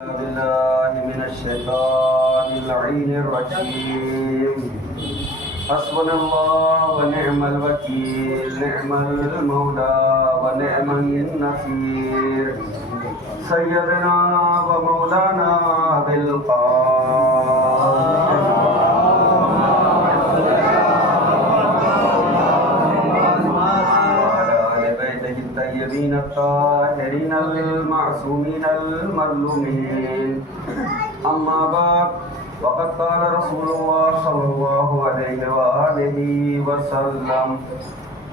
بالله من الشيطان اللعين الرجيم. حسبنا الله ونعم الوكيل، نعم المولى ونعم النصير. سيدنا ومولانا بالقائل الطيبين الطاهرين المعصومين المظلومين. أما بعد، وقد قال رسول الله صلى الله عليه وآله وسلم: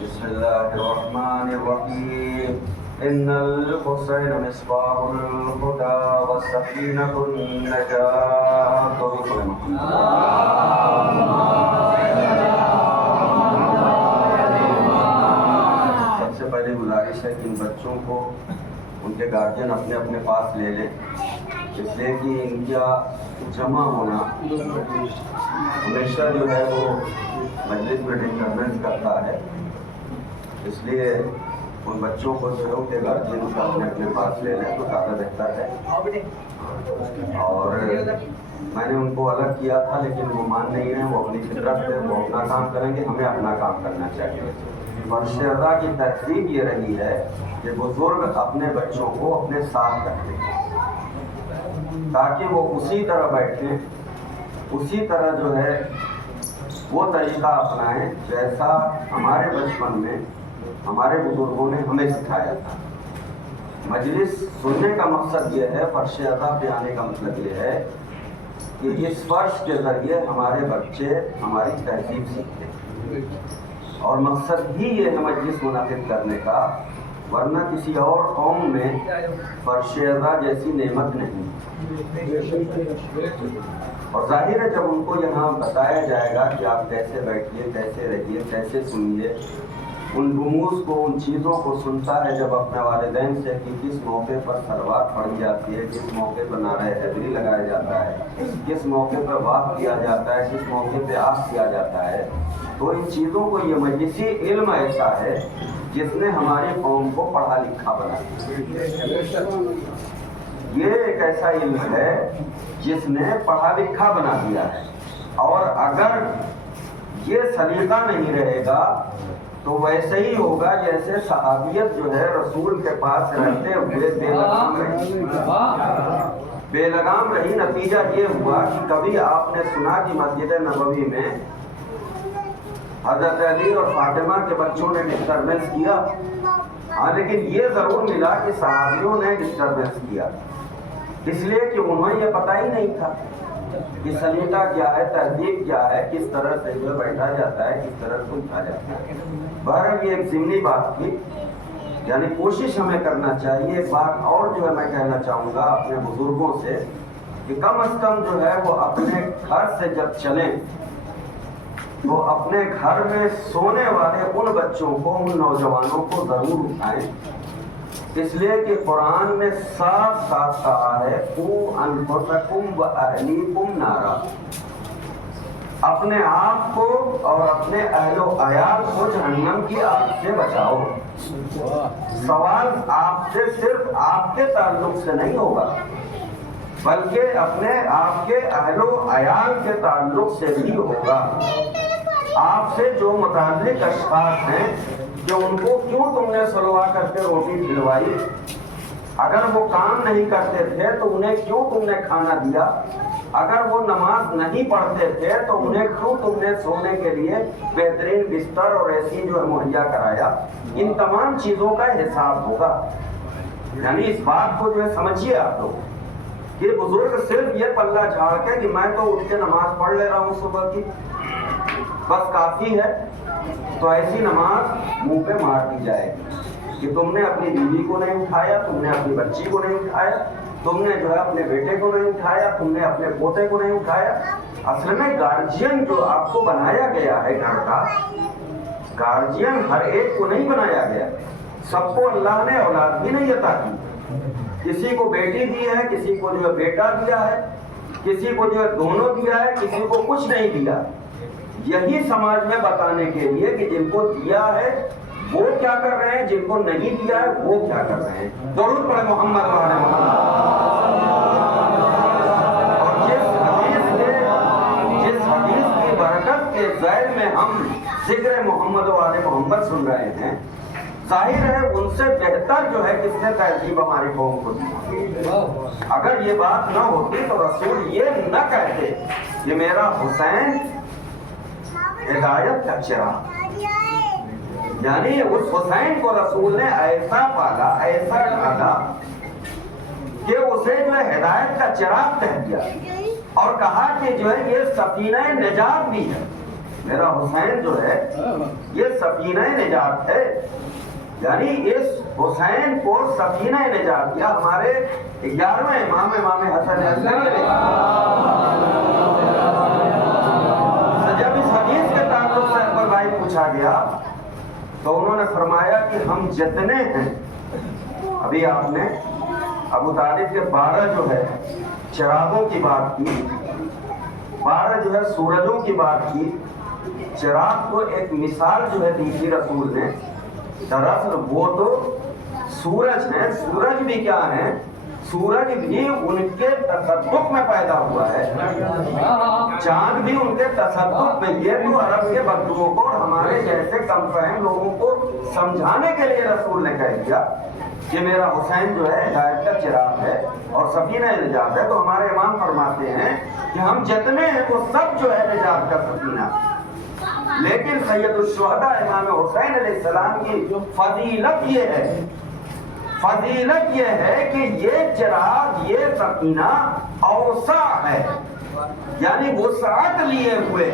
بسم الله الرحمن الرحيم. إن الحسين مصباح الهدى والسكينة النجاة. پہلے گزارش ہے کہ ان بچوں کو ان کے گارجین اپنے اپنے پاس لے لیں، اس لیے کہ ان کا جمع ہونا ہمیشہ جو ہے وہ مجلس میں ڈسٹربنس کرتا ہے. اس لیے ان بچوں کو جو ہے ان کے گارجین کو اپنے اپنے پاس لے لیں تو زیادہ بہتر ہے. اور میں نے ان کو الگ کیا تھا لیکن وہ مان نہیں رہے. وہ اپنی فطرت ہے، وہ اپنا کام کریں گے، ہمیں اپنا کام کرنا چاہیے. فرش ادا کی ترتیب یہ رہی ہے کہ بزرگ اپنے بچوں کو اپنے ساتھ رکھیں تاکہ وہ اسی طرح بیٹھیں، اسی طرح جو ہے وہ طریقہ اپنائیں جیسا ہمارے بچپن میں ہمارے بزرگوں نے ہمیں سکھایا تھا. مجلس سننے کا مقصد یہ ہے، فرش ادا پہ آنے کا مطلب یہ ہے کہ اس فرش کے ذریعے ہمارے بچے ہماری تہذیب سیکھیں. اور مقصد ہی یہ ہے مجلس منعقد کرنے کا، ورنہ کسی اور قوم میں فرش ادا جیسی نعمت نہیں. اور ظاہر ہے جب ان کو یہاں بتایا جائے گا کہ آپ کیسے بیٹھیے، کیسے رہیے، کیسے سنیے، ان رموز کو، ان چیزوں کو سنتا ہے جب اپنے والدین سے کہ کس موقع پر سلوات پڑھی جاتی ہے، کس موقع پر نعرہ حیدری لگایا جاتا ہے، کس موقع پر واق کیا جاتا ہے، کس موقع پہ آس کیا جاتا ہے. تو ان چیزوں کو یہ مجلسی علم ایسا ہے جس نے ہماری قوم کو پڑھا لکھا بنا دیا. یہ ایک ایسا علم ہے جس نے پڑھا لکھا بنا دیا ہے. اور اگر یہ سلیقہ نہیں رہے گا تو ویسے ہی ہوگا جیسے صحابیت جو ہے رسول کے پاس رہتے ہوئے بے لگام رہی. نتیجہ یہ ہوا کہ کبھی آپ نے سنا کہ مسجد نبوی میں حضرت علی اور فاطمہ کے بچوں نے ڈسٹربنس کیا؟ ہاں، لیکن یہ ضرور ملا کہ صحابیوں نے ڈسٹربنس کیا، اس لیے کہ انہیں یہ پتہ ہی نہیں تھا کہ سلیقہ کیا ہے، تہذیب کیا ہے، کس طرح سے جو بیٹھا جاتا ہے، کس طرح سے اٹھا جاتا ہے. بہرحال یہ ایک ضمنی بات تھی، یعنی کوشش ہمیں کرنا چاہیے. ایک بات اور جو ہے میں کہنا چاہوں گا اپنے بزرگوں سے کہ کم از کم جو ہے وہ اپنے گھر سے جب چلیں تو اپنے گھر میں سونے والے ان بچوں کو، ان نوجوانوں کو ضرور اٹھائیں. اس لیے کہ قرآن نے صاف صاف کہا ہے قُوا أَنفُسَكُمْ وَأَهْلِيكُمْ نَارًا، اپنے آپ کو اور اپنے اہل و عیال کو جہنم کی آگ سے بچاؤ. سوال آپ سے صرف آپ کے تعلق سے نہیں ہوگا بلکہ اپنے آپ کے اہل و عیال کے تعلق سے بھی ہوگا. آپ سے جو متعلق اشخاص ہیں کہ ان کو کیوں تم نے سلوا کر کے روٹی کھلوائی، اگر وہ کام نہیں کرتے تھے تو انہیں کیوں تم نے کھانا دیا، اگر وہ نماز نہیں پڑھتے تھے تو انہیں کیوں تم نے سونے کے لیے بہترین بستر اور ایسی جو ہے مہیا کرایا. ان تمام چیزوں کا حساب ہوگا. یعنی اس بات کو جو ہے سمجھیے آپ لوگ کہ بزرگ صرف یہ پلہ جھاڑ کے کہ میں تو اٹھ کے نماز پڑھ لے رہا ہوں صبح کی، بس کافی ہے، تو ایسی نماز منہ پہ مار دی جائے گی کہ تم نے اپنی بیوی کو نہیں اٹھایا، تم نے اپنی بچی کو نہیں اٹھایا، تم نے جو ہے اپنے بیٹے کو نہیں اٹھایا، تم نے اپنے پوتے کو نہیں اٹھایا. اصل میں گارجین جو آپ کو بنایا گیا ہے گھر کا، گارجین ہر ایک کو نہیں بنایا گیا. سب کو اللہ نے اولاد بھی نہیں عطا کی. کسی کو بیٹی دی ہے، کسی کو جو ہے بیٹا دیا ہے، کسی کو جو ہے دونوں دیا ہے، کسی کو کچھ نہیں دیا. یہی سماج میں بتانے کے لیے کہ جن کو دیا ہے وہ کیا کر رہے ہیں، جن کو نہیں دیا ہے وہ کیا کر رہے ہیں. درود پڑھیں محمد وعلی محمد. میں ہم ذکر محمد و آل محمد سن رہے ہیں، ظاہر ہے ان سے بہتر جو ہے کس نے تہذیب ہماری قوم کو دی۔ اگر یہ بات نہ ہوتی تو رسول یہ نہ کہتے کہ میرا حسین ہدایت کا چراغ، یعنی اس حسین کو رسول نے ایسا پالا، ایسا ڈھالا کہ اسے جو ہے ہدایت کا چراغ کہہ دیا اور کہا کہ جو ہے یہ سفینہ نجات بھی ہے، میرا حسین جو ہے یہ سفینہ نجات ہے، یعنی اس حسین کو سفینہ نجات کیا۔ ہمارے 11ویں امام حسن عسکری نے جب اس حدیث کے تعلق سے اکبر بھائی پوچھا گیا تو انہوں نے فرمایا کہ ہم جتنے ہیں، ابھی آپ نے ابو طالب کے 12 جو ہے چراغوں کی بات کی، 12 جو ہے سورجوں کی بات کی، چراغ کو ایک مثال جو ہے دی تھی رسول نے، دراصل وہ تو سورج ہیں، سورج بھی کیا ہیں، سورج بھی ان کے تصدق میں پیدا ہوا ہے، چاند بھی ان کے تصدق میں۔ یہ تو عرب کے بدوؤں کو اور ہمارے جیسے کم فہم لوگوں کو سمجھانے کے لیے رسول نے کہہ دیا کہ میرا حسین جو ہے ہدایت کا چراغ ہے اور سفینہ نجات ہے، تو ہمارے امام فرماتے ہیں کہ ہم جتنے ہیں وہ سب جو ہے نجات کا سفینہ۔ لیکن سید الشہداء امام حسین علیہ السلام کی فضیلت یہ ہے کہ یہ چراغ، یہ سفینہ اوسع ہے، یعنی وسعت لیے ہوئے،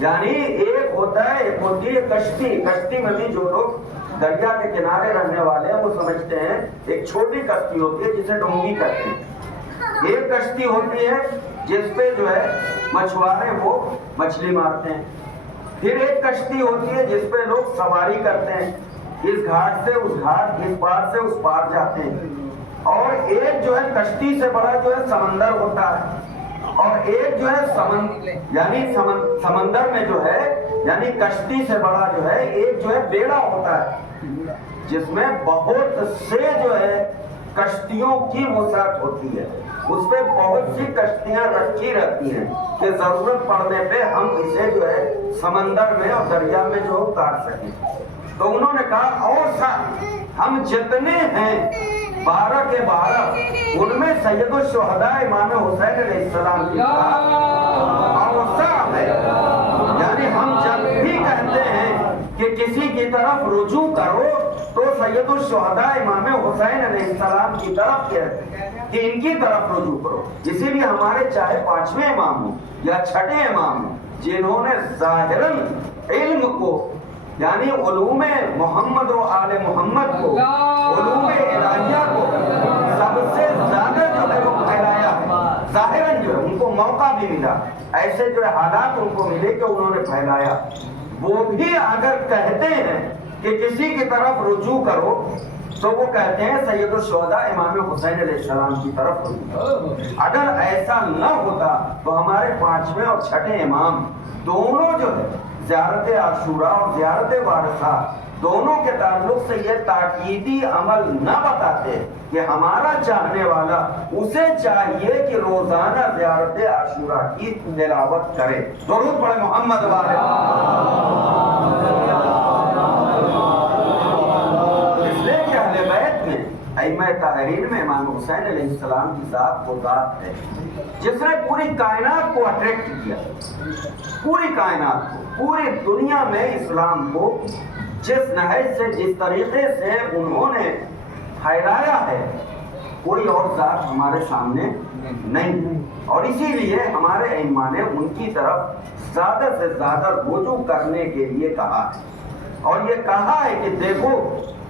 یعنی ایک ہوتا ہے، ایک ہوتی ہے کشتی میں بھی جو لوگ دریا کے کنارے رہنے والے ہیں وہ سمجھتے ہیں ایک چھوٹی کشتی ہوتی ہے جسے ڈونگی کہتے ہیں، ایک کشتی ہوتی ہے جس پہ جو ہے مچھوارے وہ مچھلی مارتے ہیں، پھر ایک کشتی ہوتی ہے جس پہ لوگ سواری کرتے ہیں، اس گھاٹ سے اس گھاٹ، اس پار سے اس پار جاتے ہیں، اور ایک جو ہے کشتی سے بڑا جو ہے سمندر ہوتا ہے، اور ایک جو ہے یعنی سمندر میں جو ہے یعنی کشتی سے بڑا جو ہے ایک جو ہے بیڑا ہوتا ہے جس میں بہت سے جو ہے کشتیوں کی وسعت ہوتی ہے، اس پہ بہت سی کشتیاں رکھی رہتی ہیں کہ ضرورت پڑنے پہ ہم اسے جو ہے سمندر میں اور دریا میں جو اتار سکیں۔ تو انہوں نے کہا اور ہم جتنے ہیں 12 کے 12 ان میں سید الشہداء امام حسین علیہ السلام کی اوسع ہے، یعنی ہم جب بھی کہتے ہیں کہ کسی کی طرف رجوع کرو تو سید الشہداء امام حسین علیہ السلام کی طرف کہتے ہیں کہ ان کی طرف رجوع کرو۔ اسی لیے ہمارے چاہے 5ویں امام ہوں یا 6ٹھے امام ہوں، جنہوں نے ظاہراً علم کو یعنی علوم محمد و آل محمد کو، علوم الہیہ کو سب سے زیادہ جو ہے وہ پھیلایا ہے، ظاہراً جو ہے ان کو موقع بھی ملا، ایسے جو حالات ان کو ملے کہ انہوں نے پھیلایا، وہ بھی اگر کہتے ہیں کہ کسی کی طرف رجوع کرو تو وہ کہتے ہیں سید الشہداء امام حسین علیہ السلام کی طرف رجوع کرو۔ اگر ایسا نہ ہوتا تو ہمارے 5ویں اور 6ٹھے امام دونوں جو ہے زیارت عاشوراء اور زیارت وارثہ دونوں کے تعلق سے یہ تاکیدی عمل نہ بتاتے کہ ہمارا چاہنے والا اسے چاہیے کہ روزانہ زیارت عاشوراء کی تلاوت کرے۔ درود پڑھے محمد والے۔ اس لیے کہ اہل بیت میں ائمہ طاہرین میں امام حسین علیہ السلام کی ذات وہ ذات ہے جس نے پوری کائنات کو اٹریکٹ کیا، پوری کائنات کو، پوری دنیا میں اسلام کو جس نہج سے، جس طریقے سے انہوں نے پھیلایا ہے، کوئی اور ذات ہمارے سامنے نہیں، اور اسی لیے ہمارے ائمہ نے ان کی طرف زیادہ سے زیادہ رجوع کرنے کے لیے کہا ہے، اور یہ کہا ہے کہ دیکھو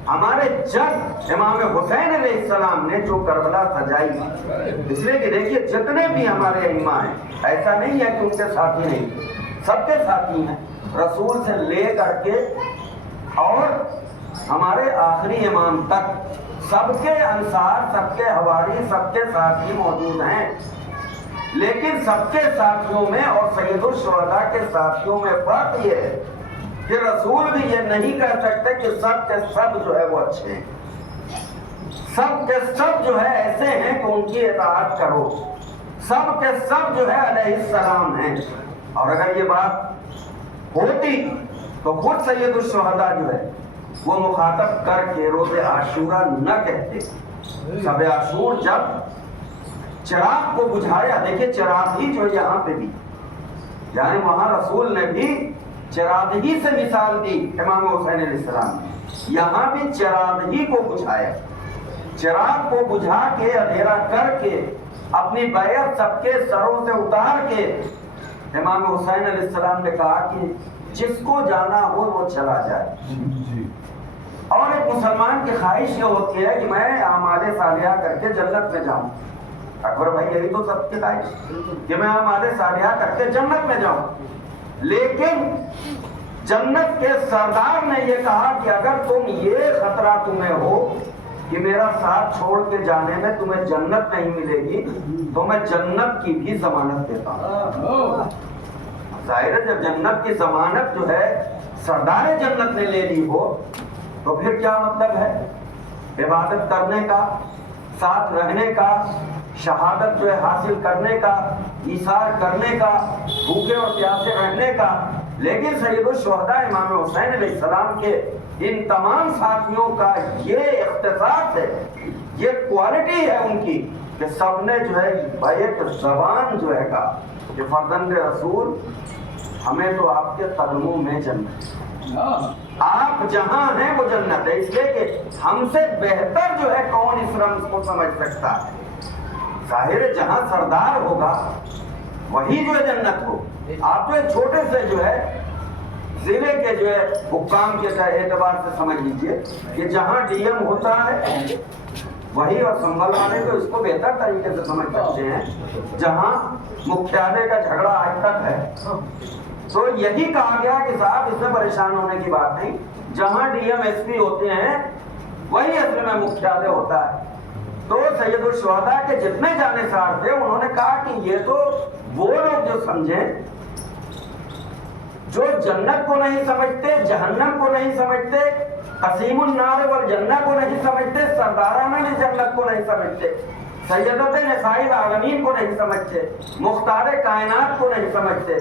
ہمارے جد امام حسین علیہ السلام نے جو کربلا سجائی، اس لیے کہ دیکھیے جتنے بھی ہمارے ائمہ ہیں ایسا نہیں ہے کہ ان کے ساتھی نہیں، سب کے ساتھی ہیں، رسول سے لے کر کے اور ہمارے آخری امام تک سب کے انصار، سب کے حواری، سب کے ساتھی موجود ہیں، لیکن سب کے ساتھیوں میں اور سید الشہداء کے ساتھیوں میں فرق یہ ہے کہ رسول بھی یہ نہیں کہہ سکتے کہ سب کے سب جو ہے وہ اچھے ہیں، سب کے سب جو ہے ایسے ہیں کہ ان کی اطاعت کرو، سب کے سب جو ہے علیہ السلام ہیں، اور اگر یہ بات ہوتی تو خود سید الشہداء جو ہے وہ مخاطب کر کے روز عاشورہ نہ کہتے. شب عاشور جب چراغ کو بجھایا، دیکھیں چراغ ہی جو یہاں پہ بھی، یعنی وہاں رسول نے بھی چراغ ہی سے مثال دی امام حسین علیہ السلام نے، یہاں بھی چراغ ہی کو بجھایا. چراغ کو بجھا کے اندھیرا کر کے اپنی بیعت سب کے سروں سے اتار کے امام حسین علیہ السلام نے کہا کہ جس کو جانا ہو وہ چلا جائے. اور ایک مسلمان کی خواہش یہ ہوتی ہے کہ میں اعمال صالحہ کر کے جنت میں جاؤں. اکبر بھائی یہی تو سب کی خواہش کہ میں اعمال صالحہ کر کے جنت میں جاؤں. لیکن جنت کے سردار نے یہ کہا کہ اگر تم یہ خطرہ تمہیں ہو کہ میرا ساتھ چھوڑ کے جانے میں تمہیں جنت نہیں ملے گی تو میں جنت کی بھی ضمانت دیتا ہوں. ظاہر ہے جب جنت کی ضمانت جو ہے سردار جنت نے لے لی ہو تو پھر کیا مطلب ہے عبادت کرنے کا، ساتھ رہنے کا، شہادت جو ہے حاصل کرنے کا، ایثار کرنے کا، بھوکے اور پیاسے رہنے کا. لیکن سید الشہداء امام حسین علیہ السلام کے ان تمام ساتھیوں کا یہ اختصاص ہے، یہ کوالٹی ہے ان کی کہ سب نے جو ہے بیعت زبان جو ہے کہا کہ فرزند رسول ہمیں تو آپ کے قدموں میں جنت، آپ جہاں ہیں وہ جنت ہے. اس لیے کہ ہم سے بہتر جو ہے کون اس رمز کو سمجھ سکتا ہے. ظاہر ہے جہاں سردار ہوگا وہی جو ہے جنت ہو. آپ جو ہے چھوٹے سے جو ہے ضلع کے جو ہے حکام کے اعتبار سے سمجھ لیجئے کہ جہاں ڈی ایم ہوتا ہے وہی، اور سنبھل والے تو اس کو بہتر طریقے سے سمجھ سکتے ہیں، جہاں مکھیالے کا جھگڑا آج تک ہے تو یہی کہا گیا کہ صاحب اس میں پریشان ہونے کی بات نہیں، جہاں ڈی ایم ایس پی ہوتے ہیں وہی اصل میں مکھیالے ہوتا ہے. تو سید الشہداء کے جتنے جانثار تھے انہوں نے کہا کہ یہ تو وہ لوگ جو سمجھیں جو جنت کو نہیں سمجھتے، جہنم کو نہیں سمجھتے، قسیم النار والجنہ کو نہیں سمجھتے، سردارانہ جنت کو نہیں سمجھتے، سیدت نساء العالمین کو نہیں سمجھتے، مختار کائنات کو نہیں سمجھتے.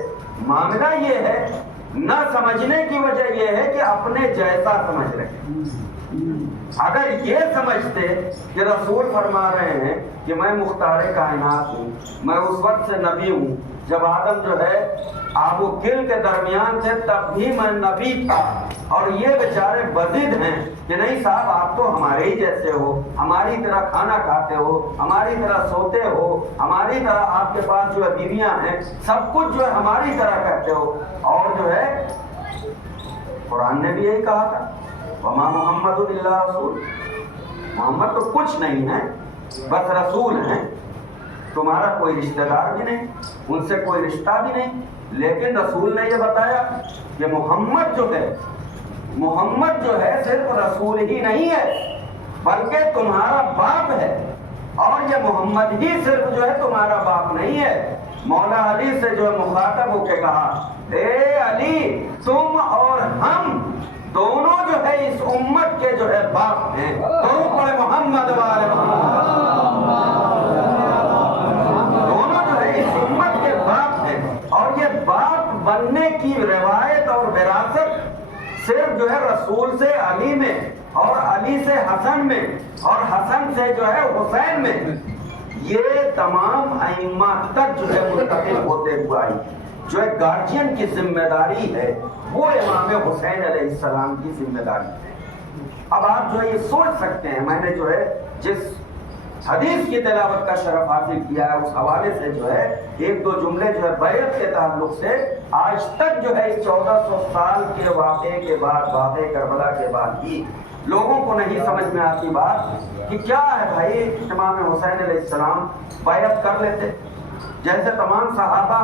معاملہ یہ ہے نہ سمجھنے کی وجہ یہ ہے کہ اپنے جیسا سمجھ رہے ہیں. اگر یہ سمجھتے کہ رسول فرما رہے ہیں کہ میں مختار کائنات ہوں، میں اس وقت سے نبی ہوں جب آدم جو ہے آب و گل کے درمیان تھے تب بھی میں نبی تھا، اور یہ بیچارے بزد ہیں کہ نہیں صاحب آپ تو ہمارے ہی جیسے ہو، ہماری طرح کھانا کھاتے ہو، ہماری طرح سوتے ہو، ہماری طرح آپ کے پاس جو ہے بیویاں ہیں، سب کچھ جو ہے ہماری طرح کرتے ہو. اور جو ہے قرآن نے بھی یہی کہا تھا وما محمد الا رسول، محمد تو کچھ نہیں ہے بس رسول ہیں، تمہارا کوئی رشتہ دار بھی نہیں، ان سے کوئی رشتہ بھی نہیں. لیکن رسول نے یہ بتایا کہ محمد جو ہے صرف رسول ہی نہیں ہے بلکہ تمہارا باپ ہے، اور یہ محمد ہی صرف جو ہے تمہارا باپ نہیں ہے. مولا علی سے جو ہے مخاطب ہو کے کہا اے علی تم اور ہم دونوں جو ہے اس امت کے جو ہے باپ ہیں. محمد والے دونوں جو ہے اس امت کے باپ ہیں، اور یہ باپ بننے کی روایت اور وراثت صرف جو ہے رسول سے علی میں، اور علی سے حسن میں، اور حسن سے جو ہے حسین میں، یہ تمام ائمہ تک جو ہے منتقل ہوتے ہوئے آئی. جو ایک گارجین کی ذمہ داری ہے وہ امام حسین علیہ السلام کی ذمہ داری ہے. اب آپ جو ہے یہ سوچ سکتے ہیں میں نے جو ہے جس حدیث کی تلاوت کا شرف حاصل کیا ہے اس حوالے سے جو ہے ایک دو جملے جو ہے بیعت کے تعلق سے آج تک جو ہے اس 1400 سال کے واقعے کے بعد، واقعے کربلا کے بعد ہی لوگوں کو نہیں سمجھ میں آتی بات کہ کیا ہے بھائی امام حسین علیہ السلام بیعت کر لیتے جیسے تمام صحابہ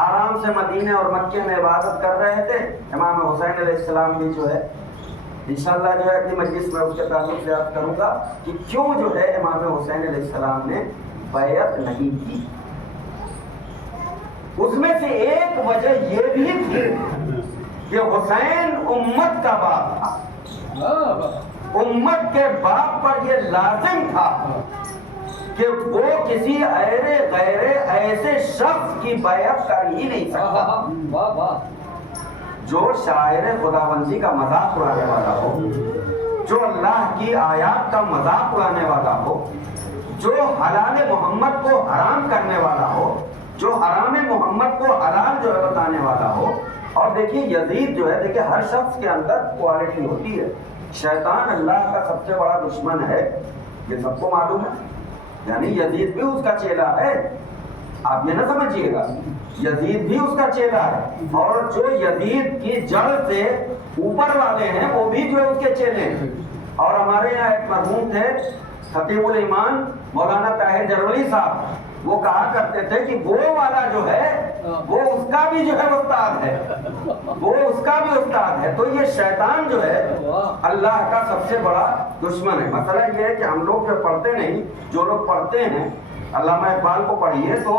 آرام سے مدینے اور مکے میں عبادت کر رہے تھے. امام حسین علیہ السلام بھی جو ہے انشاءاللہ جو ہے اگلی مجلس میں اس کے تعلق سے یاد کروں گا کہ کیوں جو ہے امام حسین علیہ السلام نے بیعت نہیں کی. اس میں سے ایک وجہ یہ بھی تھی کہ حسین امت کا باپ تھا، امت کے باپ پر یہ لازم تھا کہ وہ کسی غیر ایسے شخص کی بیعت کر ہی نہیں سکتا. جو شاعر خداوندی کا مذاق اڑانے والا ہو، جو اللہ کی آیات کا مذاق اڑانے والا ہو، جو حلال محمد کو حرام کرنے والا ہو، جو حرام محمد کو حلال جو ہے بتانے والا ہو. اور دیکھیے یزید جو ہے، دیکھیے ہر شخص کے اندر کوالٹی ہوتی ہے. شیطان اللہ کا سب سے بڑا دشمن ہے، یہ سب کو معلوم ہے. یعنی یزید بھی اس کا چیلا ہے، آپ یہ نہ سمجھیے گا، یزید بھی اس کا چیلا ہے. اور جو یزید کی جڑ سے اوپر والے ہیں وہ بھی جو ہے اس کے چیلے ہیں. اور ہمارے یہاں ایک مرحوم تھے خطیب الایمان مولانا طاہر جرولی صاحب، وہ کہا کرتے تھے کہ وہ والا جو ہے وہ اس کا بھی جو ہے استاد ہے، وہ اس کا بھی استاد ہے. تو یہ شیطان جو ہے اللہ کا سب سے بڑا دشمن ہے. مسئلہ یہ ہے کہ ہم لوگ جو پڑھتے نہیں، جو لوگ پڑھتے ہیں علامہ اقبال کو پڑھیے تو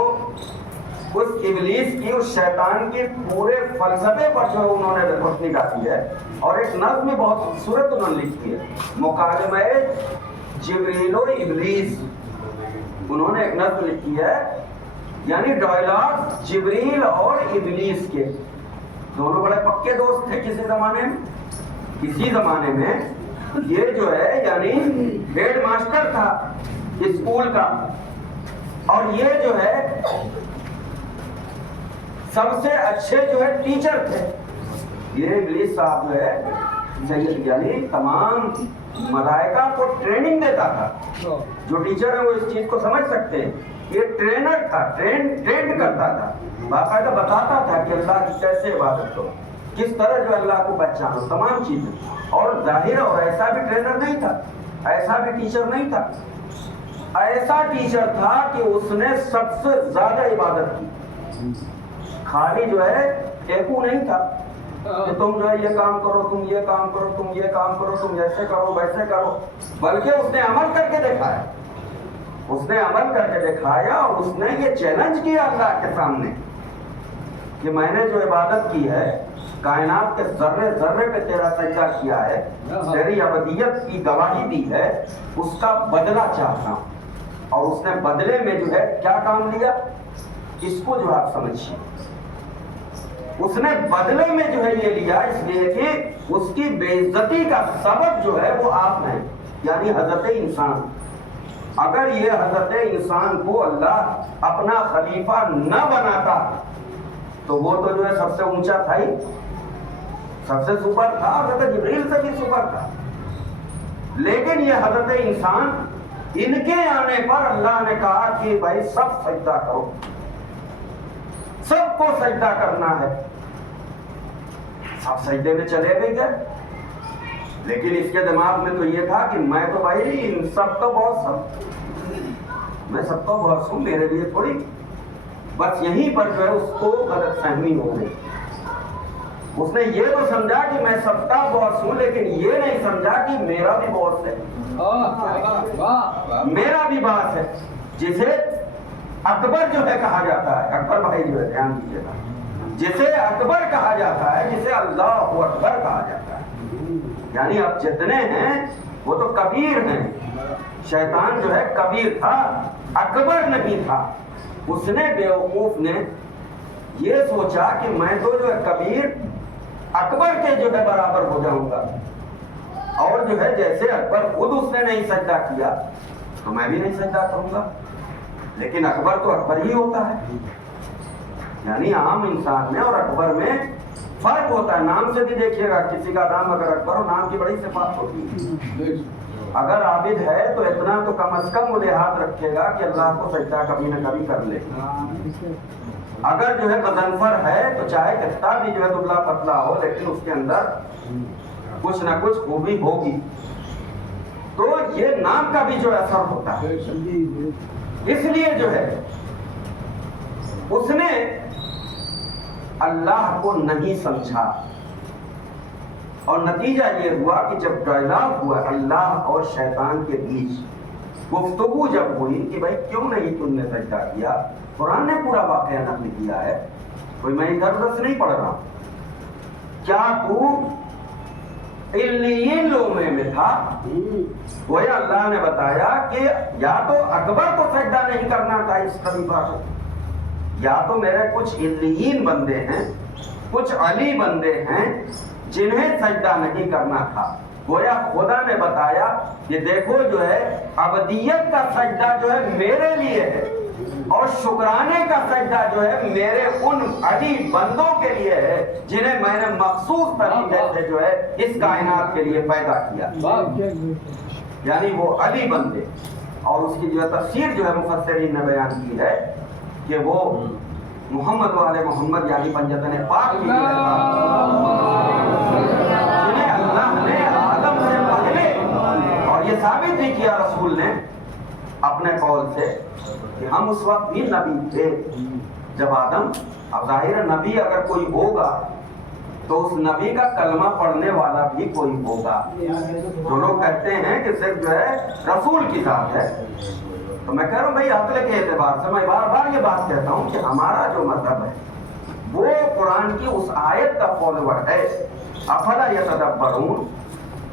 اس ابلیس کی، اس شیطان کی پورے فلسفے پر جو انہوں نے روشنی ڈالی ہے. اور ایک نظم میں بہت خوبصورت انہوں نے لکھی ہے، مکالمہ جبریل و ابلیس. انہوں نے ایک نظم لکھی ہے، یعنی ڈائلاگ جبریل اور ابلیس کے. دونوں بڑے پکے دوست تھے کسی زمانے میں. کسی زمانے میں یہ جو ہے یعنی ہیڈ ماسٹر تھا اسکول کا، اور یہ جو ہے سب سے اچھے جو ہے ٹیچر تھے. یہ ابلیس صاحب جو ہے یعنی تمام ملائکہ کو ٹریننگ دیتا تھا. جو ٹیچر ہے وہ اس چیز کو سمجھ سکتے ہیں، یہ ٹرینر تھا، ٹرینڈ کرتا تھا، باقاعدہ بتاتا تھا کہ اللہ کی کیسے عبادت کرو، کس طرح جو اللہ کو پہچانو، تمام چیزیں. اور ظاہر اور ایسا بھی ٹرینر نہیں تھا، ایسا بھی ٹیچر نہیں تھا. ایسا ٹیچر تھا کہ اس نے سب سے زیادہ عبادت کی. خالی جو ہے ایکو نہیں تھا کہ تم جو ہے یہ کام کرو، تم یہ کام کرو، تم یہ کام کرو، تم ایسے کرو ویسے کرو، بلکہ اس نے عمل کر کے دکھایا. اس نے عمل کر کے دکھایا اور اس نے یہ چیلنج کیا اللہ کے سامنے کہ میں نے جو عبادت کی ہے، کائنات کے ذرے ذرے پہ تیرا سجدہ کیا ہے، تیری ابدیت کی گواہی دی ہے، اس کا بدلہ چاہتا ہوں. اور اس نے بدلے میں جو ہے کیا کام لیا، اس کو جو آپ سمجھیے. اس نے بدلے میں جو ہے یہ لیا اس لیے کہ اس کی بے عزتی کا سبب جو ہے وہ آپ ہیں، یعنی حضرت انسان. اگر یہ حضرت انسان کو اللہ اپنا خلیفہ نہ بناتا تو وہ تو جو ہے سب سے اونچا تھا ہی، سب سے سپر تھا، حضرت جبریل سے بھی سپر تھا. لیکن یہ حضرت انسان، ان کے آنے پر اللہ نے کہا کہ بھائی سب سجدہ کرو، سب کو سجدہ کرنا ہے. سب سجدے میں چلے گئے. لیکن اس کے دماغ میں تو یہ تھا کہ میں تو بھائی سب تو بہت سب، میں سب تو بہت ہوں، میرے لیے تھوڑی. بس یہیں پر جو ہے اس کو غلط فہمی ہو گئی. اس نے یہ تو سمجھا کہ میں سب کا باس ہوں، لیکن یہ نہیں سمجھا کہ میرا بھی باس ہے، میرا بھی باس ہے، جسے اکبر جو ہے کہا جاتا ہے. اکبر بھائی جو ہے دھیان دیجیے گا، جسے اکبر کہا جاتا ہے، جسے اللہ اکبر کہا جاتا ہے. یعنی اب جتنے ہیں وہ تو کبیر ہیں. شیطان جو ہے کبیر تھا، اکبر نہیں تھا. اس نے بیوقوف نے یہ سوچا کہ میں تو جو ہے کبیر اکبر کے جو ہے برابر ہو جاؤں گا، اور جو ہے جیسے اکبر خود اس نے نہیں سجدہ کیا تو میں بھی نہیں سجدہ کروں گا. لیکن اکبر تو اکبر ہی ہوتا ہے. یعنی عام انسان میں اور اکبر میں فرق ہوتا ہے. نام سے بھی دیکھیے گا، کسی کا نام اگر اکبر ہو، نام کی بڑی صفات ہوتی ہے. اگر عابد ہے تو اتنا تو کم از کم وہ لحاظ رکھے گا کہ اللہ کو سجدہ کبھی نہ کبھی کر لے. اگر جو ہے غضنفر ہے تو چاہے کتنا بھی جو ہے دبلا پتلا ہو، لیکن اس کے اندر کچھ نہ کچھ خوبی ہوگی. تو یہ نام کا بھی جو اثر ہوتا ہے. اس لیے جو ہے اس نے اللہ کو نہیں سمجھا، اور نتیجہ یہ ہوا کہ جب ڈائلاگ ہوا اللہ اور شیطان کے بیچ، گفتگو جب ہوئی کہ بھائی کیوں نہیں تم نے سجدہ کیا، قرآن نے پورا واقعہ نقل کیا ہے، کوئی میں ادھر ادھر سے نہیں پڑھ رہا. کیا تو علیین لومے میں تھا؟ وہی اللہ نے بتایا کہ یا تو اکبر کو سجدہ نہیں کرنا تھا اس خلیفہ کو، یا تو میرے کچھ علیین بندے ہیں کچھ علی بندے ہیں جنہیں سجدہ نہیں کرنا تھا. گویا خدا نے بتایا کہ دیکھو جو ہے ابدیت کا سجدہ جو ہے میرے لیے ہے اور شکرانے کا سجدہ جو ہے میرے ان علی بندوں کے لیے ہے جنہیں میں نے مخصوص طریقے سے جو ہے اس کائنات کے لیے پیدا کیا. یعنی وہ علی بندے. اور اس کی جو ہے تفسیر جو ہے مفسرین نے بیان کی ہے کہ وہ محمد والے محمد یعنی پنجتن پاک کی جنہیں اللہ نے آدم سے پہلے اور یہ ثابت بھی کیا رسول نے اپنے قول سے کہ ہم اس وقت بھی نبی تھے جب آدم. اب ظاہر نبی اگر کوئی ہوگا تو اس نبی کا کلمہ پڑھنے والا بھی کوئی ہوگا. جو لوگ کہتے ہیں کہ صرف جو ہے رسول کی ذات ہے, تو میں کہہ رہا ہوں بھائی عقل کے اعتبار سے میں بار بار یہ بات کہتا ہوں کہ ہمارا جو مذہب ہے وہ قرآن کی اس آیت کا فالوور ہے. افلا یتدبرون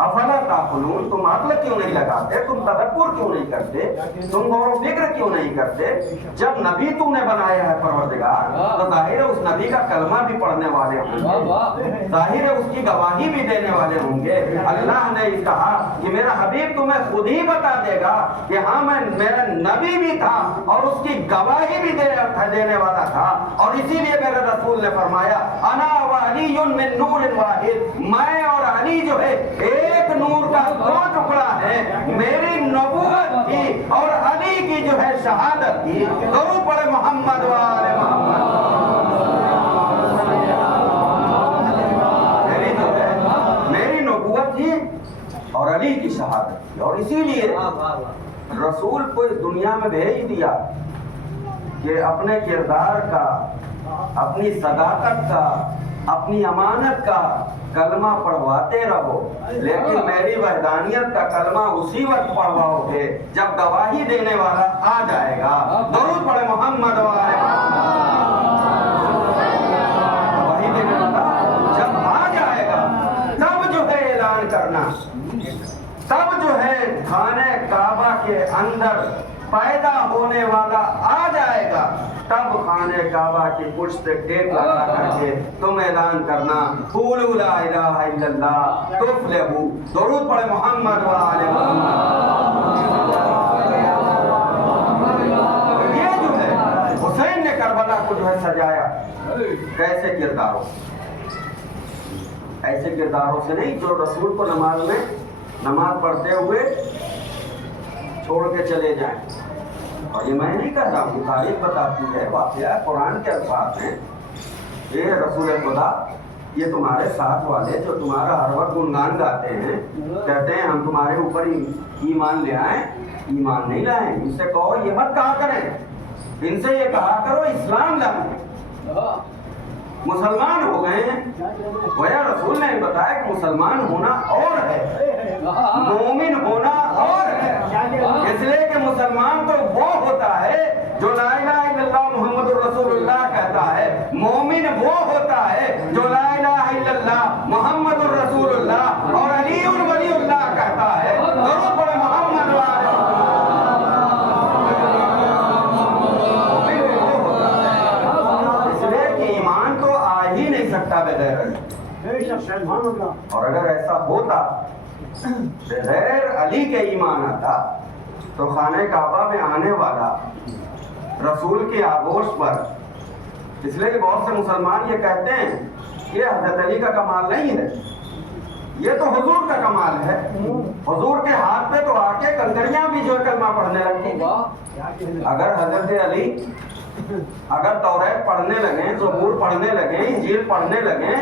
افلا تعقلون. تم عقل کیوں نہیں لگاتے, تم تدبر کیوں نہیں کرتے, تم غور و فکر کیوں نہیں کرتے؟ جب نبی تم نے بنایا ہے پروردگار تو ظاہر ہے اس نبی کا کلمہ بھی پڑھنے والے ہوں گے, ظاہر ہے اس کی گواہی بھی دینے والے ہوں گے. اللہ نے کہا کہ میرا حبیب تمہیں خود ہی بتا دے گا کہ ہاں میں میرا نبی بھی تھا اور اس کی گواہی بھی دینے والا تھا. اور اسی لیے میرے رسول نے فرمایا انا وعلی من نور واحد, میں اور علی جو ہے ایک نور کا دو ٹکڑا ہے. میری نبوت کی اور علی کی جو ہے شہادت کی. درود پڑھے محمد وآل محمد. میری نبوت کی اور علی کی شہادت کی. اور اسی لیے رسول کو اس دنیا میں بھیج دیا کہ اپنے کردار کا, اپنی صداقت کا, اپنی امانت کا کلمہ پڑھواتے رہو, لیکن میری وحدانیت کا کلمہ اسی وقت پڑھواؤ گے جب گواہی دینے والا آ جائے گا. درود پڑھے محمد وآل محمد. گواہی دینے والا جب آ جائے گا تب جو ہے اعلان کرنا, تب جو ہے خانہ کعبہ کے اندر پیدا ہونے والا آ جائے گا, تب خانہ کعبہ کی پشت سے ٹیک لگا کر کے تم اعلان کرنا قولوا لا الہ الا اللہ تفلحوا. درود پڑھے محمد وآل محمد. یہ جو ہے حسین نے کربلا کو جو ہے سجایا کیسے کرداروں, ایسے کرداروں سے نہیں جو رسول کو نماز میں نماز پڑھتے ہوئے چھوڑ کے چلے جائیں. اور یہ میں نہیں کہہ رہا ہوں, تاریخ بتاتی ہے, واقعہ قرآن کے الفاظ ہیں. یہ رسول خدا یہ تمہارے ساتھ والے جو تمہارا ہر وقت گنگان گاتے ہیں, کہتے ہیں ہم تمہارے اوپر ایمان لے آئیں, ایمان نہیں لائیں. ان سے کہو یہ مت کہا کریں, ان سے یہ کہا کرو اسلام لائیں. مسلمان ہو گئے ہیں. گویا رسول نے بتایا کہ مسلمان ہونا اور ہے, مومن ہونا اور ہے. اس لیے کہ مسلمان تو وہ ہوتا ہے جو لا الہ الا اللہ محمد رسول اللہ کہتا ہے, مومن وہ ہوتا ہے جو لا الہ الا اللہ محمد رسول اللہ اور علی ولی اللہ کہتا ہے. درود پڑھے محمد وآل محمد. اس لیے کہ ایمان تو آ ہی نہیں سکتا بغیر علی. اور اگر ایسا ہوتا بغیر علی کے ایمان آتا تو خانہ کعبہ میں آنے والا رسول کی آغوش پر, اس لیے کہ بہت سے مسلمان یہ کہتے ہیں کہ حضرت علی کا کمال نہیں ہے, یہ تو حضور کا کمال ہے. حضور کے ہاتھ پہ تو آ کے کنکریاں بھی جو ہے کلمہ پڑھنے لگتی. اگر حضرت علی اگر توریت پڑھنے لگیں, زبور پڑھنے لگیں, انجیل پڑھنے لگیں,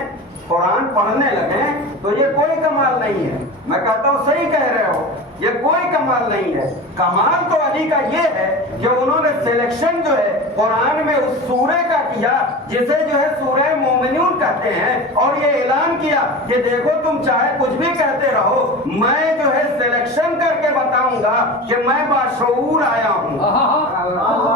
قرآن پڑھنے لگیں تو یہ کوئی کمال نہیں ہے. میں کہتا ہوں صحیح کہہ رہے ہو, یہ کوئی کمال نہیں ہے. کمال تو علی کا یہ ہے کہ انہوں نے سلیکشن جو ہے قرآن میں اس سورہ کا کیا جسے جو ہے سورہ مومنون کہتے ہیں, اور یہ اعلان کیا کہ دیکھو تم چاہے کچھ بھی کہتے رہو, میں جو ہے سلیکشن کر کے بتاؤں گا کہ میں باشعور آیا ہوں,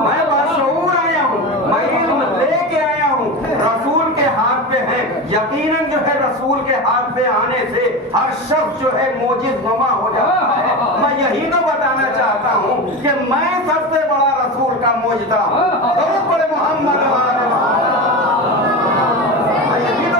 میں باشعور آیا ہوں, میں علم لے کے آیا ہوں. رسول کے ہاتھ پہ ہے, یقیناً جو ہے رسول کے ہاتھ پہ آنے سے ہر شخص جو ہے موجز نما ہو جاتا ہے. میں یہی تو بتانا چاہتا ہوں کہ میں سب سے بڑا رسول کا موجزہ ہوں. درود پڑھے محمد وآل محمد. میں یہی تو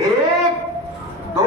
1-2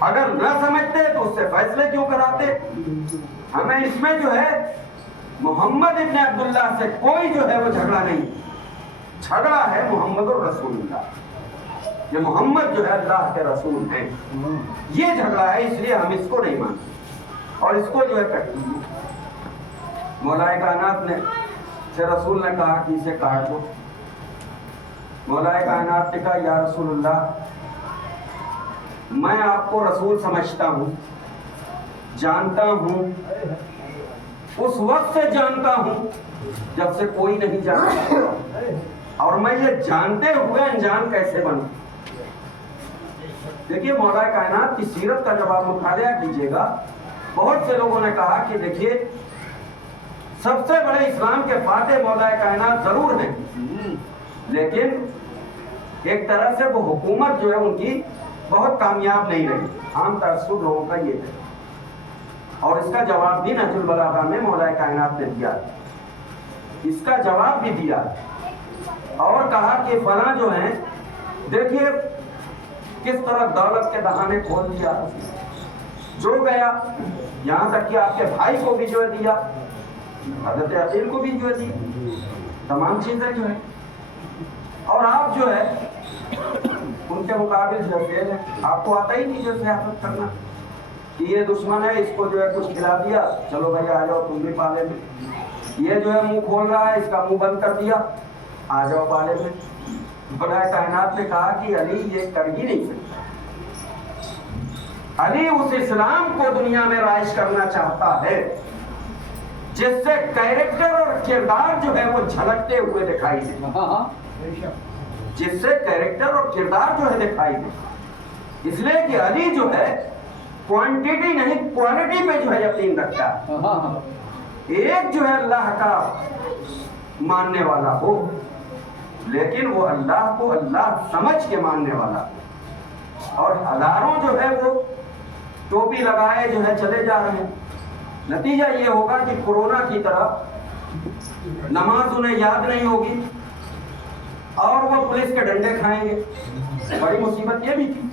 اگر نہ سمجھتے تو اس سے فیصلے کیوں کراتے؟ ہمیں اس میں جو ہے محمد ابن عبداللہ سے کوئی جو ہے وہ جھگڑا نہیں، جھگڑا ہے محمد الرسول اللہ، یہ محمد جو ہے اللہ کے رسول ہیں، یہ جھگڑا ہے، اس لیے ہم اس کو نہیں مانتے اور اس کو جو ہے کٹ دیجیے۔ مولا کائنات نے سے رسول نے کہا کہ اسے کاٹ دو۔ مولا کائنات نے کہا یا رسول اللہ میں آپ کو رسول سمجھتا ہوں، جانتا ہوں، اس وقت سے جانتا ہوں جب سے کوئی نہیں جانتا، اور میں یہ جانتے ہوئے انجان کیسے بنوں؟ دیکھیے مولا کائنات کی سیرت کا جب آپ مطالعہ کیجئے گا، بہت سے لوگوں نے کہا کہ دیکھیے سب سے بڑے اسلام کے فاتح مولا کائنات ضرور ہیں، لیکن ایک طرح سے وہ حکومت جو ہے ان کی بہت کامیاب نہیں رہی۔ عام تاثر لوگوں کا یہ ہے، اور اس کا جواب بھی نہج البلاغہ میں مولا کائنات نے دیا، اس کا جواب بھی دیا اور کہا کہ فلاں جو ہیں دیکھیے کس طرح دولت کے دہانے کھول دیا، جو گیا یہاں تک کہ آپ کے بھائی کو بھی جو ہے دیا، حضرت عقیل کو بھی جو ہے دی، تمام چیزیں جو ہے، اور آپ جو ہے ان کے مقابل جو فیل ہے، آپ کو آتا ہی نہیں جو سیاست کرنا کہ یہ دشمن ہے، اس کو جو ہے کچھ کھلا دیا، چلو بھائی آ جاؤ تم بھی پالے میں، یہ جو ہے منہ کھول رہا ہے اس کا منہ بند کر دیا، آ جاؤ پالے میں۔ مولا کائنات نے کہا کہ علی یہ کر ہی نہیں سکتا، علی اس اسلام کو دنیا میں رائج کرنا چاہتا ہے جس سے کیریکٹر اور کردار جو ہے وہ جھلکتے ہوئے دکھائی دے، جس سے کیریکٹر اور کردار جو ہے دکھائی دے، اس لیے کہ علی جو ہے کوانٹیٹی نہیں کوالٹی پہ جو ہے یقین رکھتا ہے، ایک جو ہے اللہ کا ماننے والا ہو لیکن وہ اللہ کو اللہ سمجھ کے ماننے والا، اور ہزاروں جو ہے وہ ٹوپی لگائے جو ہے چلے جا رہے ہیں، نتیجہ یہ ہوگا کہ کورونا کی طرح نماز انہیں یاد نہیں ہوگی اور وہ پولیس کے ڈنڈے کھائیں گے۔ بڑی مصیبت یہ بھی تھی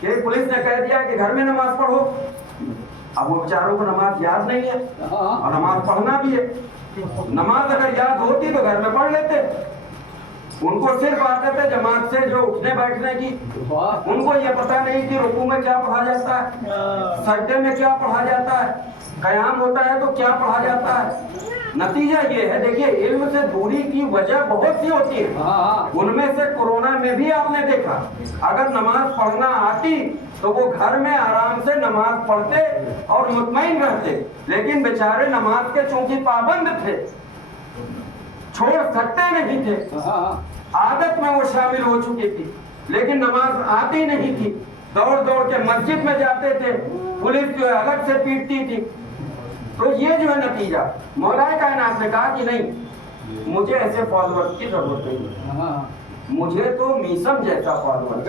کہ پولیس نے کہہ دیا کہ گھر میں نماز پڑھو، اب وہ بیچاروں کو نماز یاد نہیں ہے اور نماز پڑھنا بھی ہے، نماز اگر یاد ہوتی تو گھر میں پڑھ لیتے، ان کو صرف عادت ہے جماعت سے جو اٹھنے بیٹھنے کی، ان کو یہ پتہ نہیں کہ رکوع میں کیا پڑھا جاتا ہے، سجدے میں کیا پڑھا جاتا ہے، قیام ہوتا ہے تو کیا پڑھا جاتا ہے۔ نتیجہ یہ ہے دیکھیے علم سے دوری کی وجہ بہت سی ہوتی ہے، ان میں سے کورونا میں بھی آپ نے دیکھا اگر نماز پڑھنا آتی تو وہ گھر میں آرام سے نماز پڑھتے اور مطمئن رہتے، لیکن بیچارے نماز کے چونکہ پابند تھے، چھوڑ سکتے نہیں تھے، عادت میں وہ شامل ہو چکی تھی، لیکن نماز آتی نہیں تھی، دوڑ دوڑ کے مسجد میں جاتے تھے، پولیس جو ہے الگ سے پیٹتی تھی۔ تو یہ جو ہے نتیجہ، مولا کائنات نے کہا کہ نہیں مجھے ایسے فالوور کی ضرورت نہیں، مجھے تو میسم جیسا فالوور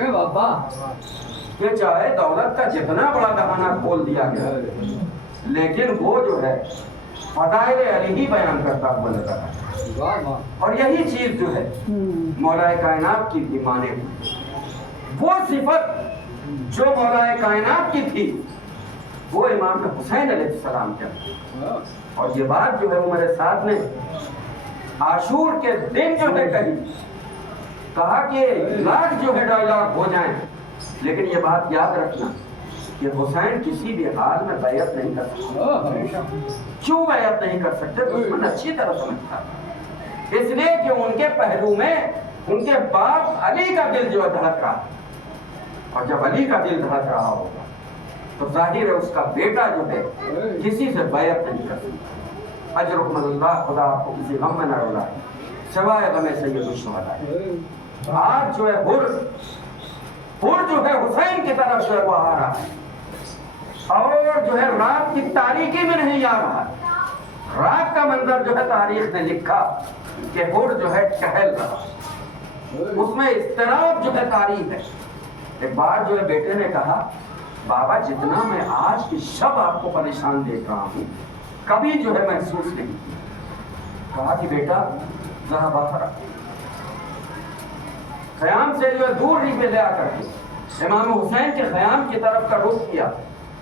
کہ چاہے دولت کا جتنا بڑا دہانہ کھول دیا گیا لیکن وہ جو ہے فضائل علی ہی بیان کرتا ہوا نظر آتا، اور یہی چیز جو ہے مولا کائنات کی بھی مانے ہوئی، وہ صفت جو مولا کائنات کی تھی وہ امام حسین علیہ السلام کے، اور یہ بات جو ہے وہ میرے ساتھ نے عاشور کے دن جو ہے کہا کہ لاکھ جو ہے ڈائلاگ ہو جائیں لیکن یہ بات یاد رکھنا کہ حسین کسی بھی حال میں بیعت نہیں کر سکتے۔ کیوں بیعت نہیں کر سکتے؟ دشمن اچھی طرح سمجھتا ہے، اس لیے کہ ان کے پہلو میں ان کے باپ علی کا دل جو ہے دھڑک رہا، اور جب علی کا دل دھڑک رہا ہوگا تو ظاہر ہے اس کا بیٹا جو ہے کسی سے بیعت نہیں کر سکتا۔ اجرکم اللہ، خدا آپ کو کسی غم میں نہ ڈالے سوائے غم سید الشہداء۔ آج جو ہے ہر جو ہے حسین کی طرف سے وہ آ رہا ہے، اور جو ہے رات کی تاریکی میں نہیں آ رہا، رات کا منظر جو ہے تاریخ نے لکھا کہ ہر جو ہے ٹہل رہا، اس میں اضطراب جو ہے تاریخ ہے۔ ایک بار جو ہے بیٹے نے کہا بابا جتنا میں آج کی شب آپ کو پریشان دیکھ رہا ہوں کبھی جو ہے محسوس نہیں کیا۔ کہا کہ بیٹا ذرا باہر قیام سے جو ہے دور ہی پہ لے آ کر کے امام حسین کے خیام کی طرف کا رخ کیا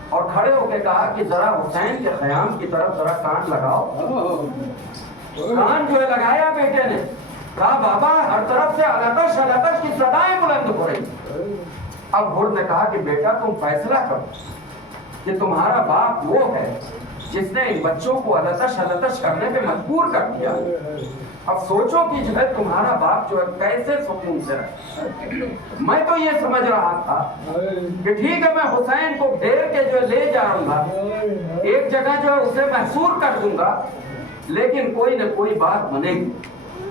اور کھڑے ہو کے کہا کہ ذرا حسین کے خیام کی طرف ذرا کان لگاؤ. کان جو ہے لگایا بیٹے نے. کہا بابا ہر طرف سے التش التش کی صدائیں بلند ہو رہی. اب ہر نے کہا کہ بیٹا تم فیصلہ کرو کہ تمہارا باپ وہ ہے جس نے ان بچوں کو التش التش کرنے پہ مجبور کر دیا. اب سوچو کہ جو ہے تمہارا باپ جو ہے کیسے سکون سے رہے. میں تو یہ سمجھ رہا تھا کہ ٹھیک ہے میں حسین کو گھیر کے جو ہے لے جاؤں گا, ایک جگہ جو ہے اسے محصور کر دوں گا, لیکن کوئی نہ کوئی بات بنے گی.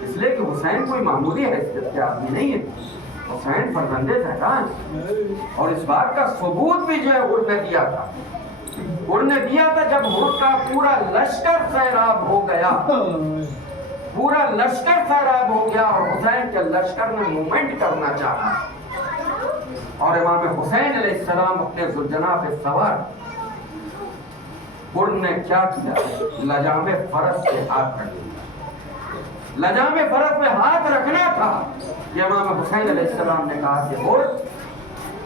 اس لیے کہ حسین کوئی معمولی حیثیت کے آدمی نہیں ہے. حسین فرزند زہرا اور اس بات کا ثبوت بھی جو ہے ہر نے دیا تھا. ہر نے دیا تھا جب ہر کا پورا لشکر سیراب ہو گیا, پورا لشکر سیراب ہو گیا اور حسین کے لشکر نے موومنٹ کرنا چاہا اور امام حسین علیہ السلام اپنے ذوالجناح پہ سوار. ہر نے کیا کیا؟ لجام فرس پہ ہاتھ رکھ دیا. لجام فرس پہ ہاتھ رکھنا تھا کہ امام حسین علیہ السلام نے کہا کہ ہر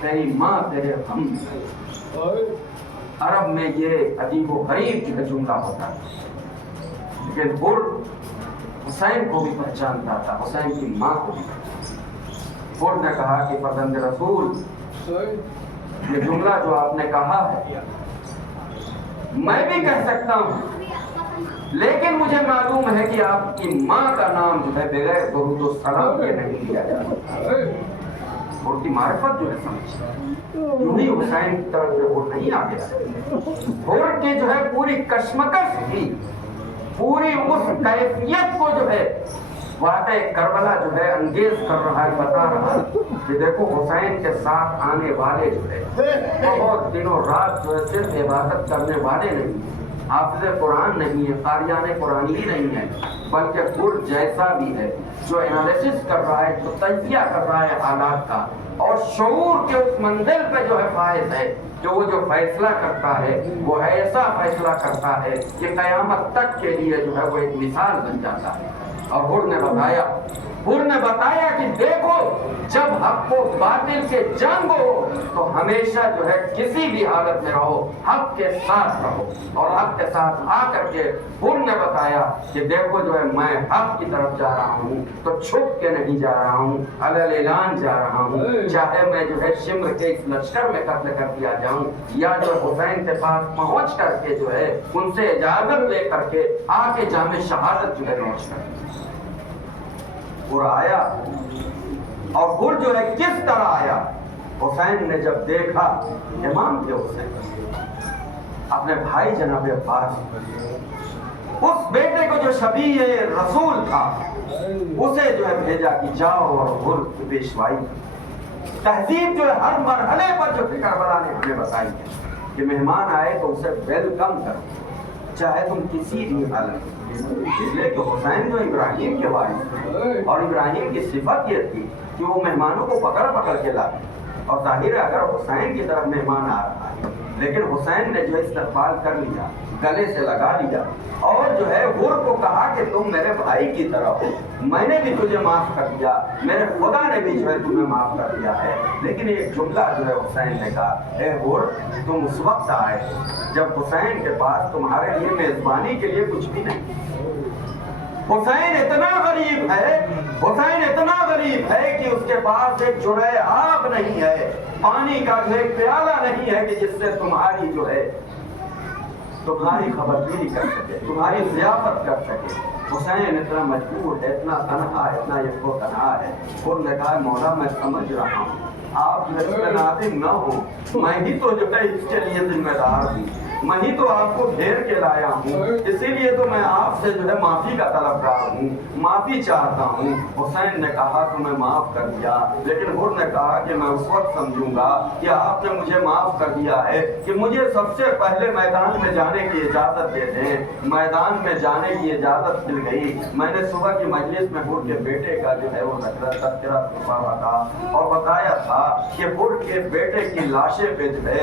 تیری ماں تیرے غم میں. عرب میں یہ عجیب و غریب جو جملہ ہوتا ہے, لیکن ہر حسین کو بھی پہچانتا تھا, حسین کی ماں کو بھی. ہر نے کہا کہ فرزند رسول یہ جملہ جو آپ نے کہا ہے میں بھی کہہ سکتا ہوں, لیکن مجھے معلوم ہے کہ آپ کی ماں کا نام جو ہے بغیر درود و سلام کے نہیں لیا جاتا. اور کی معرفت جو ہے سمجھ یوں ہی حسین کی طرف سے وہ نہیں آ گیا. اور کی جو ہے پوری کشمکش تھی, پوری اس کیفیت کو جو ہے واقع کربلا جو ہے انگیز کر رہا ہے, بتا رہا ہے کہ دیکھو حسین کے ساتھ آنے والے جو ہے بہت دنوں رات جو ہے صرف عبادت کرنے والے نہیں ہیں, حافظ قرآن نہیں ہے, قاریان قرآن ہی نہیں ہے, بلکہ ہر جیسا بھی ہے جو انالیسس کر رہا ہے, جو تجزیہ کر رہا ہے حالات کا, اور شعور کے اس منزل پہ جو ہے فائز ہے کہ وہ جو فیصلہ کرتا ہے وہ ایسا فیصلہ کرتا ہے کہ قیامت تک کے لیے جو ہے وہ ایک مثال بن جاتا ہے. اور ہر نے بتایا کہ دیکھو جب حق و باطل کے جنگ ہو تو ہمیشہ جو ہے کسی بھی حالت میں رہو حق کے ساتھ رہو. اور حق کے ساتھ آ کر کے ہر نے بتایا کہ دیکھو جو ہے میں حق کی طرف جا رہا ہوں تو چھپ کے نہیں جا رہا ہوں, علل اعلان جا رہا ہوں, چاہے میں جو ہے شمر کے اس لشکر میں قتل کر دیا جاؤں یا جو حسین کے پاس پہنچ کر کے جو ہے ان سے اجازت لے کر کے آ کے جامع شہادت جو ہے نوش کر. اور آیا, اور ہر جو ہے کس طرح آیا. حسین نے جب دیکھا امام کے حسین اپنے بھائی جناب عباس, اس بیٹے کو جو شبیہ رسول تھا اسے جو ہے بھیجا کہ جاؤ اور ہر کی پیشوائی. تہذیب جو ہے ہر مرحلے پر جو کربلا نے ہمیں بتائی ہے کہ مہمان آئے تو اسے ویلکم کرو چاہے تم کسی بھی حالت میں. اس لیے کہ حسین جو ابراہیم کے وارث تھے اور ابراہیم کی صفت یہ تھی کہ وہ مہمانوں کو پکڑ کے لاتے. اور ظاہر ہے اگر حسین کی طرف مہمان آ رہا ہے لیکن حسین نے جو استقبال کر لیا, گلے سے لگا لیا اور جو ہے ہر کو کہا کہ تم میرے بھائی کی طرح ہو, میں نے بھی تجھے معاف کر دیا, میرے خدا نے بھی جو ہے تمہیں معاف کر دیا ہے. لیکن ایک جملہ جو ہے حسین نے کہا, اے ہر تم اس وقت آئے جب حسین کے پاس تمہارے لیے میزبانی کے لیے کچھ بھی نہیں. حسین اتنا غریب ہے, حسین اتنا غریب ہے کہ اس کے پاس ایک جرعہ آب نہیں ہے, پانی کا جو ایک پیالہ نہیں ہے کہ جس سے تمہاری جو ہے تمہاری خبرداری کر سکے, تمہاری ضیافت کر سکے. حسین اتنا مجبور ہے, اتنا تنہا ہے, اتنا یہ کو تنہا ہے. خود نے کہا مولا میں سمجھ رہا ہوں آپ اس میں ناظم نہ ہوں, میں ہی تو جو ہے اس کے لیے ذمہ دار ہوں, میں ہی تو آپ کو گھیر کے لایا ہوں, اسی لیے تو میں آپ سے جو ہے معافی کا طلبگار ہوں, معافی چاہتا ہوں. حسین نے کہا تو میں معاف کر دیا, لیکن ہر نے کہا کہ میں اس وقت سمجھوں گا کہ آپ نے مجھے معاف کر دیا ہے کہ مجھے سب سے پہلے میدان میں جانے کی اجازت دے دیں. میدان میں جانے کی اجازت مل گئی. میں نے صبح کی مجلس میں ہر کے بیٹے کا جو ہے وہ تذکرہ فرمایا تھا اور بتایا تھا کہ ہر کے بیٹے کی لاشے پہ جو ہے